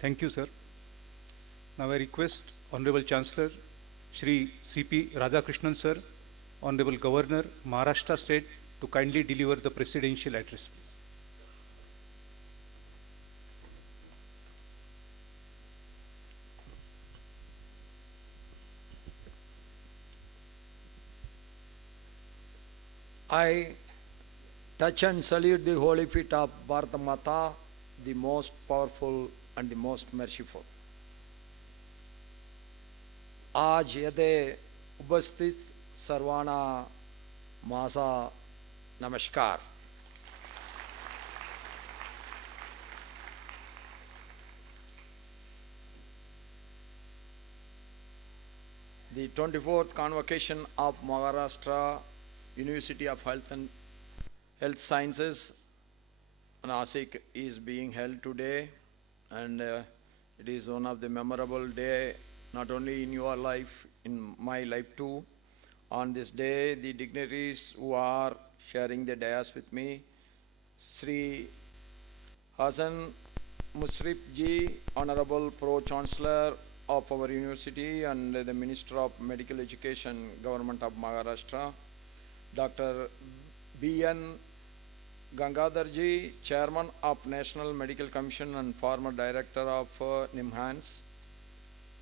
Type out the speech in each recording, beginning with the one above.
Thank you, sir. Now I request Honorable Chancellor Shri C.P. Radhakrishnan, sir, Honorable Governor, Maharashtra State, to kindly deliver the presidential address, please. I touch and salute the holy feet of Bharata Mata, the most powerful and the most merciful. आज यदे उपस्थित सर्वाना माझा नमस्कार. The 24th Convocation of Maharashtra University of Health Sciences, Nasik, is being held today, and it is one of the memorable day, not only in your life, in my life too. On this day, the dignitaries who are sharing the dais with me, Shri Hasan Mushrif ji, Honorable Pro-Chancellor of our university and the Minister of Medical Education, Government of Maharashtra, Dr. B.N. Gangadharji, Chairman of National Medical Commission and former Director of MUHS,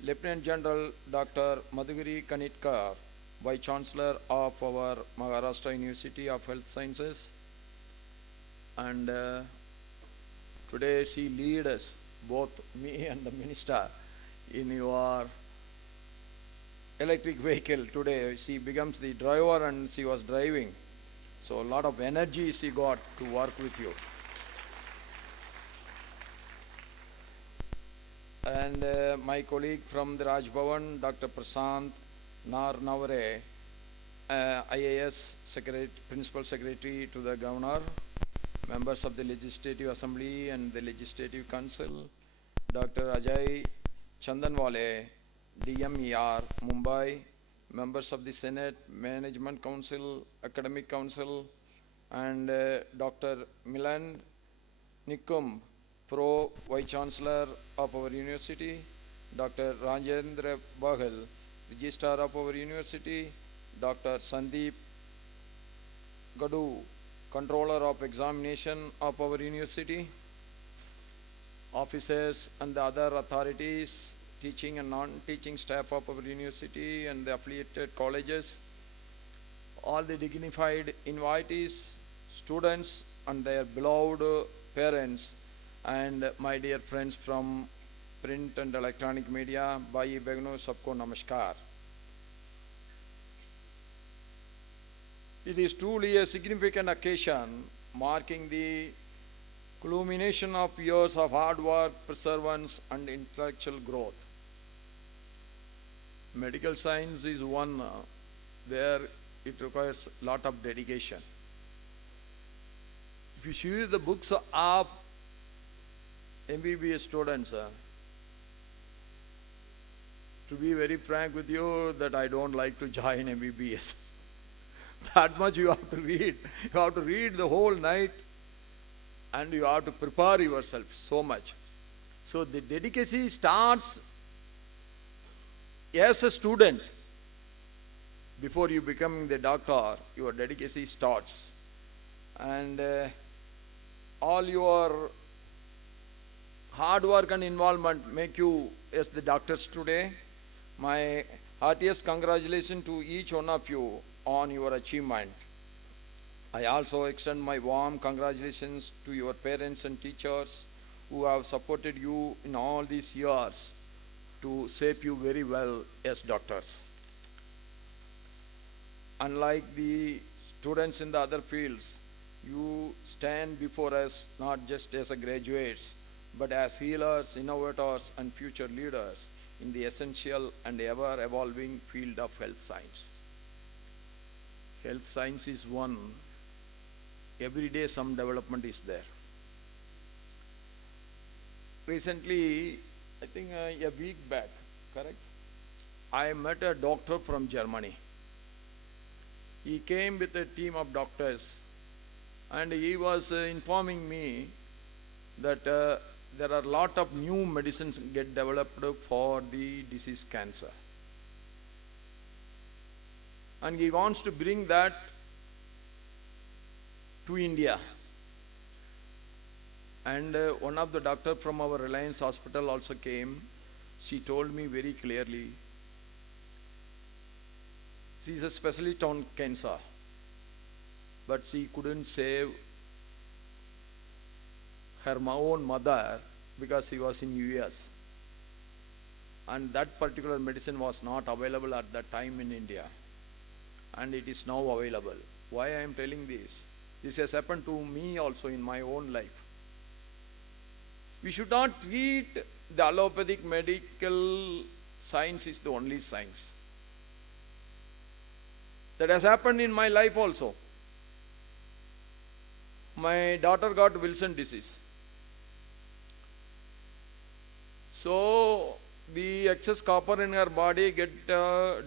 Lieutenant General Dr. Madhugiri Kanitkar, Vice Chancellor of our Maharashtra University of Health Sciences, and today she leads us, both me and the Minister, in your electric vehicle. Today she becomes the driver and she was driving. So a lot of energy she got to work with you. And my colleague from the Raj Bhavan, Dr. Prasant Narnavare, IAS Principal Secretary to the Governor, members of the Legislative Assembly and the Legislative Council, Dr. Ajay Chandanwale, DMER, Mumbai, members of the Senate, Management Council, Academic Council, and Dr. Milan Nikum, Pro Vice Chancellor of our university, Dr. Rajendra Bahal, Registrar of our university, Dr. Sandeep Gadu, Controller of Examination of our university, officers and the other authorities, teaching and non-teaching staff of our university and the affiliated colleges, all the dignified invitees, students and their beloved parents, and my dear friends from print and electronic media, Bhai Begno, sabko namaskar. It is truly a significant occasion marking the culmination of years of hard work, perseverance and intellectual growth. Medical science is one where it requires a lot of dedication. If you see the books of MBBS students, to be very frank with you, that I don't like to join MBBS. That much you have to read. You have to read the whole night and you have to prepare yourself so much. So the dedication starts as a student. Before you become the doctor, your dedication starts. And all your hard work and involvement make you as the doctors today. My heartiest congratulations to each one of you on your achievement. I also extend my warm congratulations to your parents and teachers who have supported you in all these years to shape you very well as doctors. Unlike the students in the other fields, you stand before us not just as graduates, but as healers, innovators, and future leaders in the essential and ever-evolving field of health science. Health science is one. Every day some development is there. Recently, I think a week back, correct? I met a doctor from Germany. He came with a team of doctors and he was informing me that there are a lot of new medicines get developed for the disease cancer. And he wants to bring that to India. And one of the doctor from our Reliance Hospital also came. She told me very clearly, she is a specialist on cancer, but she couldn't save her own mother because she was in US. And that particular medicine was not available at that time in India. And it is now available. Why I am telling this? This has happened to me also in my own life. We should not treat the allopathic medical science is the only science. That has happened in my life also. My daughter got Wilson disease. So the excess copper in her body get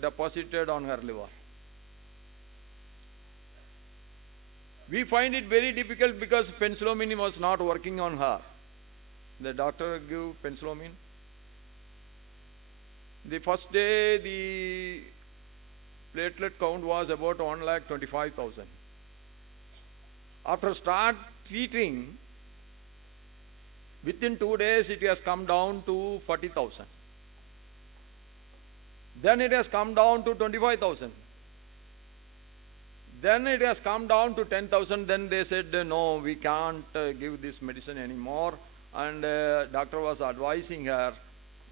deposited on her liver. We find it very difficult because penicillin was not working on her. The doctor gave penicillin. The first day the platelet count was about 1,25,000. After start treating, within 2 days it has come down to 40,000. Then it has come down to 25,000. Then it has come down to 10,000. Then they said, no, we can't give this medicine anymore. And doctor was advising her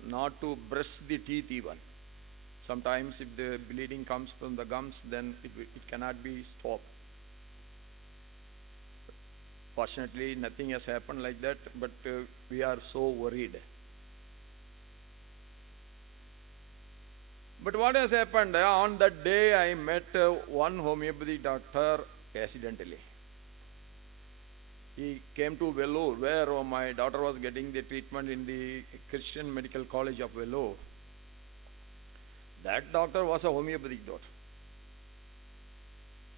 not to brush the teeth even. Sometimes if the bleeding comes from the gums, then it cannot be stopped. Fortunately, nothing has happened like that, but we are so worried. But what has happened, on that day I met one homeopathy doctor accidentally. He came to Vellore, where my daughter was getting the treatment in the Christian Medical College of Vellore. That doctor was a homeopathic doctor.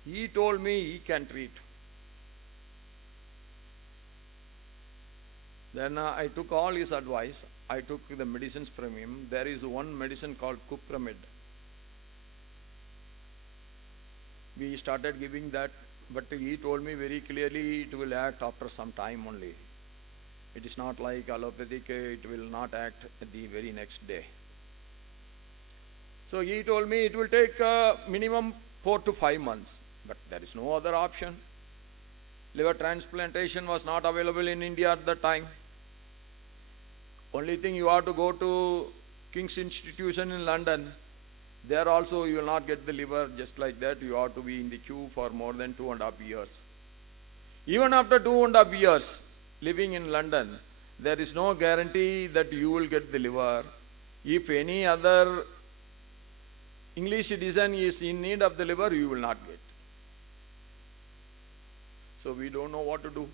He told me he can treat. Then I took all his advice. I took the medicines from him. There is one medicine called Cupramid. We started giving that, but he told me very clearly it will act after some time only. It is not like allopathic, it will not act the very next day. So he told me it will take minimum 4 to 5 months, but there is no other option. Liver transplantation was not available in India at that time. Only thing, you have to go to King's Institution in London. There also you will not get the liver just like that. You have to be in the queue for more than 2.5 years. Even after 2.5 years living in London, there is no guarantee that you will get the liver. If any other English citizen is in need of the liver, you will not get. So we don't know what to do.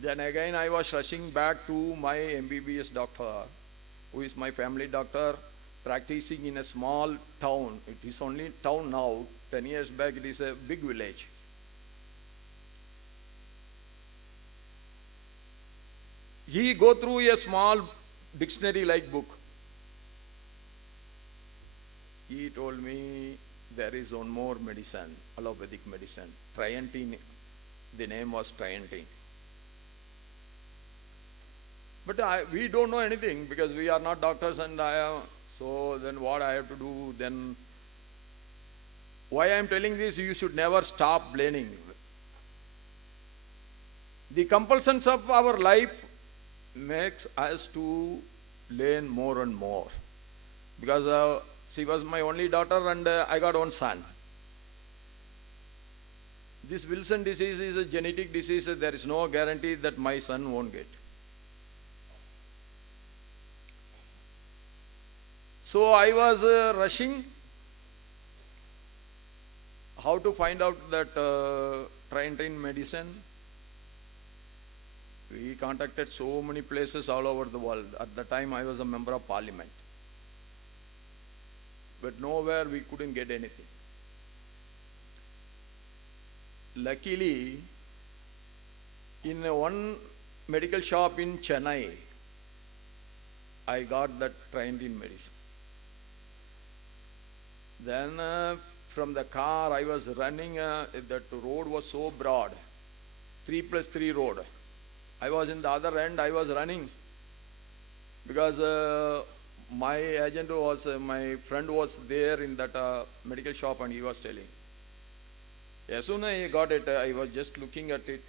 Then again I was rushing back to my MBBS doctor, who is my family doctor, practicing in a small town. It is only town now. 10 years back it is a big village. He go through a small dictionary-like book. He told me there is one more medicine, allopathic medicine, Trientine. The name was Trientine. But we don't know anything because we are not doctors, and so then what I have to do then? Why I am telling this, you should never stop learning. The compulsions of our life makes us to learn more and more. Because she was my only daughter and I got one son. This Wilson disease is a genetic disease. There is no guarantee that my son won't get. So I was rushing how to find out that Trientine medicine. We contacted so many places all over the world. At the time I was a member of parliament. But nowhere we couldn't get anything. Luckily, in one medical shop in Chennai. I got that trained in medicine. Then from the car I was running, that road was so broad, 3+3 road. I was in the other end, I was running because my agent was, my friend was there in that medical shop and he was telling. As soon as I got it, I was just looking at it.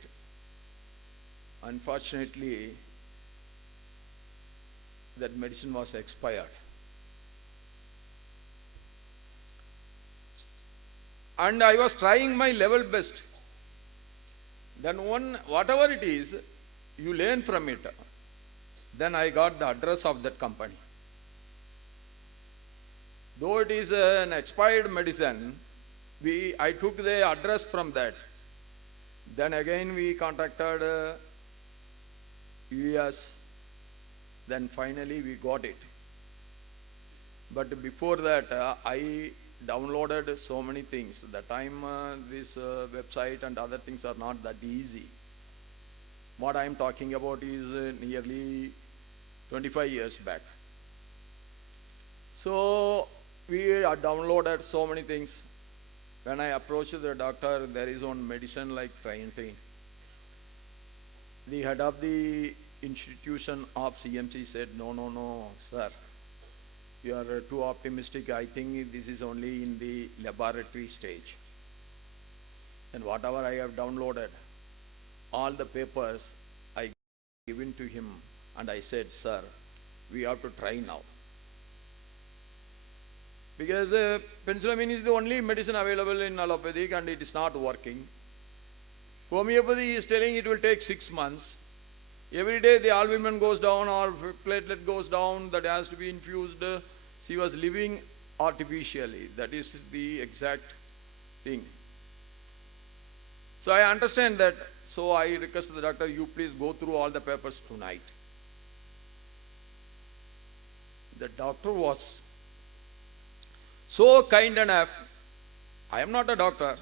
Unfortunately, that medicine was expired. And I was trying my level best. Then whatever it is, you learn from it. Then I got the address of that company. Though it is an expired medicine, I took the address from that. Then again we contacted MUHS. Then finally we got it. But before that, I downloaded so many things. The time this website and other things are not that easy. What I am talking about is nearly 25 years back. So we had downloaded so many things. When I approached the doctor, there is one medicine like Triantine. The head of the institution of CMC said, no, sir. You are too optimistic. I think this is only in the laboratory stage. And whatever I have downloaded, all the papers I given to him, and I said, sir, we have to try now. Because penicillamine is the only medicine available in allopathic and it is not working. Homeopathy is telling it will take 6 months. Every day the albumin goes down or platelet goes down, that has to be infused. She was living artificially. That is the exact thing. So I understand that. So I request the doctor, you please go through all the papers tonight. The doctor was so kind enough. I am not a doctor,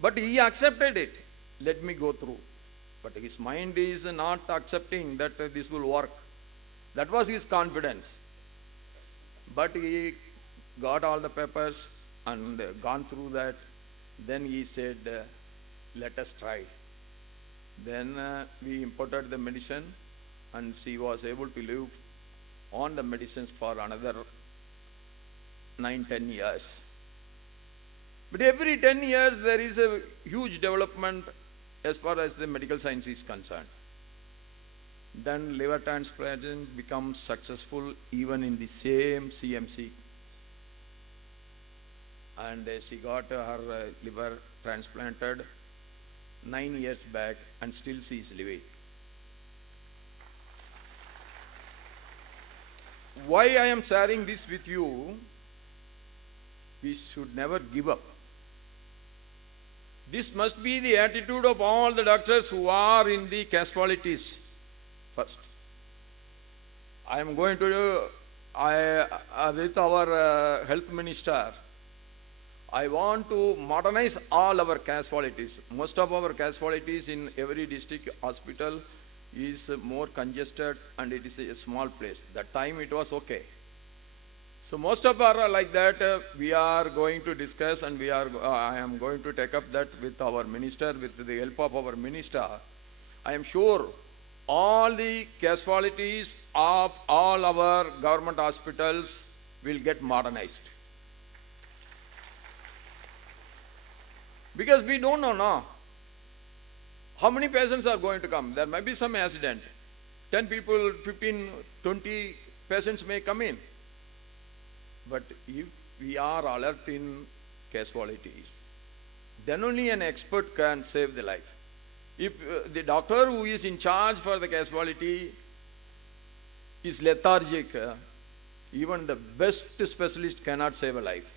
but he accepted it. Let me go through. But his mind is not accepting that this will work. That was his confidence. But he got all the papers and gone through that. Then he said, let us try. Then we imported the medicine and she was able to live on the medicines for another 9-10 years. But every 10 years there is a huge development as far as the medical science is concerned. Then liver transplant becomes successful even in the same CMC. And she got her liver transplanted 9 years back and still she is living. Why I am sharing this with you? We should never give up. This must be the attitude of all the doctors who are in the casualties first. I am going to, with our health minister, I want to modernize all our casualties. Most of our casualties in every district hospital is more congested and it is a small place. That time it was okay. So most of our like that, we are going to discuss and I am going to take up that with our minister, with the help of our minister. I am sure all the casualties of all our government hospitals will get modernized. Because we don't know now how many patients are going to come. There might be some accident. 10 people, 15, 20 patients may come in. But if we are alert in casualties, then only an expert can save the life. If the doctor who is in charge for the casualty is lethargic, even the best specialist cannot save a life.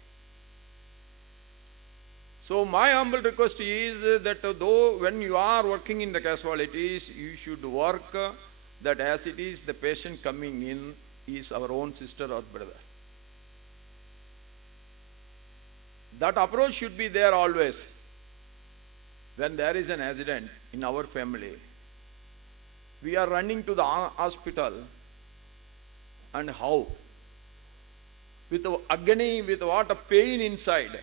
So my humble request is that though when you are working in the casualties, you should work that as it is the patient coming in is our own sister or brother. That approach should be there always. When there is an accident in our family, We are running to the hospital, and how? With agony, with what a pain inside.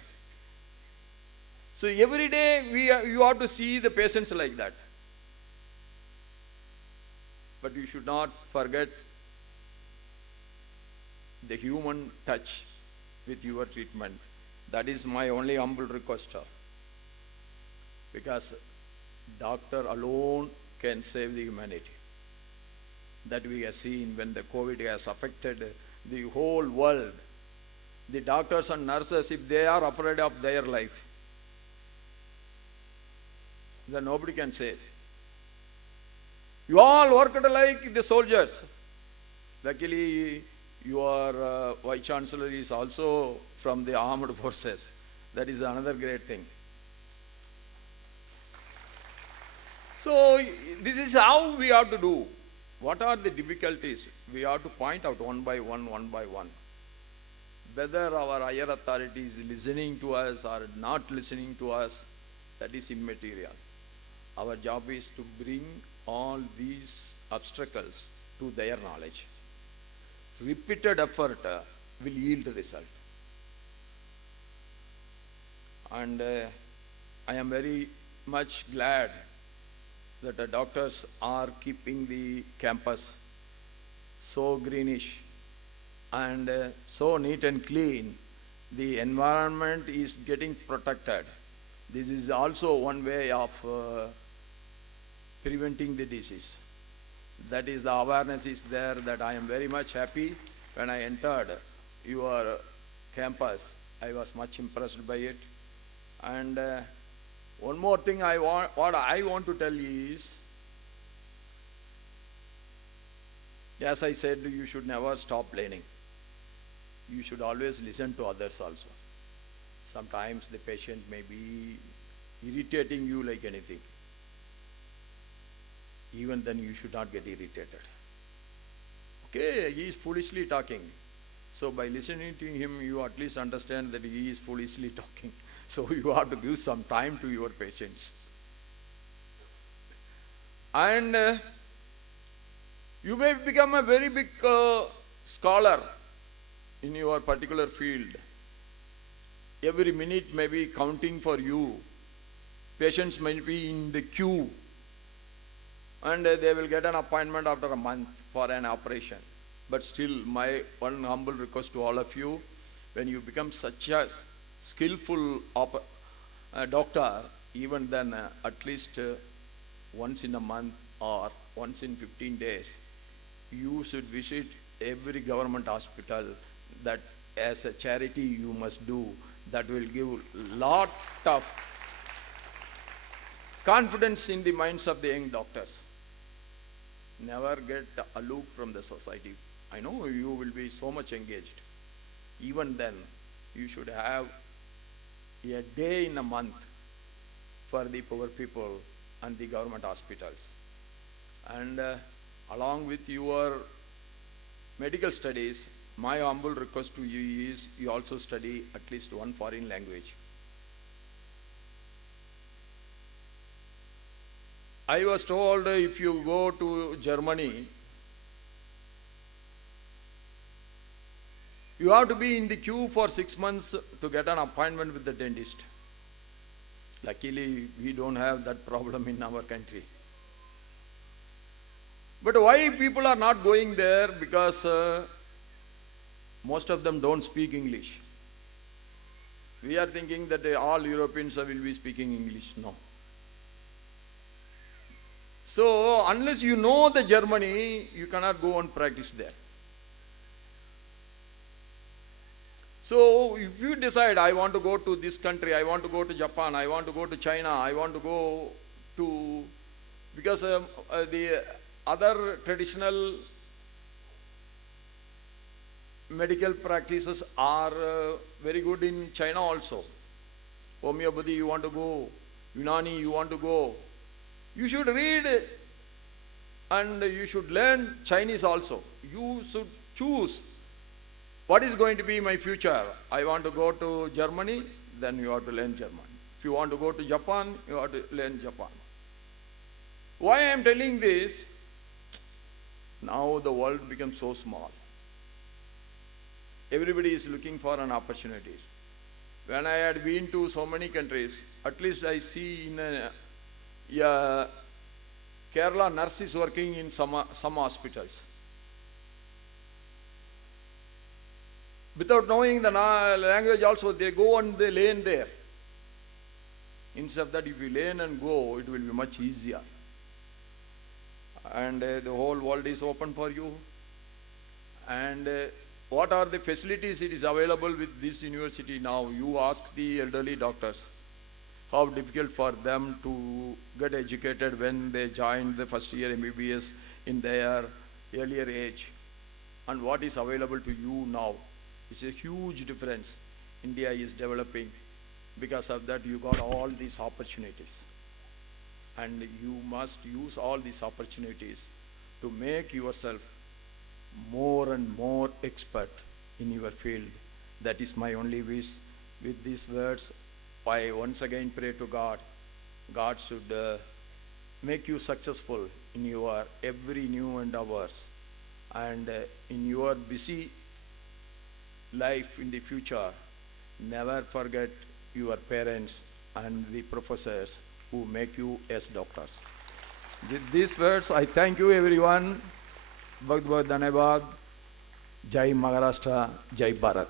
So every day you have to see the patients like that. But you should not forget the human touch with your treatment. That is my only humble request, sir. Because doctor alone can save the humanity. That we have seen when the COVID has affected the whole world. The doctors and nurses, if they are afraid of their life, then nobody can save. You all worked like the soldiers. Luckily, your Vice Chancellor is also from the armed forces. That is another great thing. So, this is how we have to do. What are the difficulties? We have to point out one by one. Whether our higher authority is listening to us or not listening to us, that is immaterial. Our job is to bring all these obstacles to their knowledge. Repeated effort will yield result. And I am very much glad that the doctors are keeping the campus so greenish and so neat and clean. The environment is getting protected. This is also one way of preventing the disease. That is, the awareness is there, that I am very much happy. When I entered your campus, I was much impressed by it. And one more thing what I want to tell you is, as I said, you should never stop learning. You should always listen to others also. Sometimes the patient may be irritating you like anything. Even then you should not get irritated. Okay, he is foolishly talking. So by listening to him, you at least understand that he is foolishly talking. So you have to give some time to your patients. And you may become a very big scholar in your particular field. Every minute may be counting for you. Patients may be in the queue, and they will get an appointment after a month for an operation. But still, my one humble request to all of you, when you become such a skillful doctor, even then at least once in a month or once in 15 days, you should visit every government hospital. That as a charity you must do. That will give lot of confidence in the minds of the young doctors. Never get aloof from the society. I know you will be so much engaged. Even then, you should have a day in a month for the poor people and the government hospitals. And along with your medical studies, my humble request to you is you also study at least one foreign language. I was told if you go to Germany, you have to be in the queue for 6 months to get an appointment with the dentist. Luckily, we don't have that problem in our country. But why people are not going there? Because most of them don't speak English. We are thinking that all Europeans will be speaking English. No. So, unless you know the Germany, you cannot go and practice there. So, if you decide, I want to go to this country, I want to go to Japan, I want to go to China, I want to go to... Because the other traditional medical practices are very good in China also. Homeopathy, you want to go. Unani, you want to go. You should read and you should learn Chinese also. You should choose what is going to be my future. I want to go to Germany, then you have to learn German. If you want to go to Japan, you have to learn Japan. Why I am telling this? Now the world becomes so small. Everybody is looking for an opportunities. When I had been to so many countries, at least I see in Kerala nurses working in some hospitals. Without knowing the language also, they go and they learn there. Instead of that, if you learn and go, it will be much easier. And the whole world is open for you. And what are the facilities it is available with this university now? You ask the elderly doctors how difficult for them to get educated when they joined the first year MBBS in their earlier age, and what is available to you now. It's a huge difference. India is developing. Because of that, you got all these opportunities. And you must use all these opportunities to make yourself more and more expert in your field. That is my only wish. With these words, I once again pray to God. God should make you successful in your every new endeavors, and in your busy life in the future, never forget your parents and the professors who make you as doctors. With these words, I thank you everyone. Bahut bahut dhanyavad. Jai Maharashtra, Jai Bharat.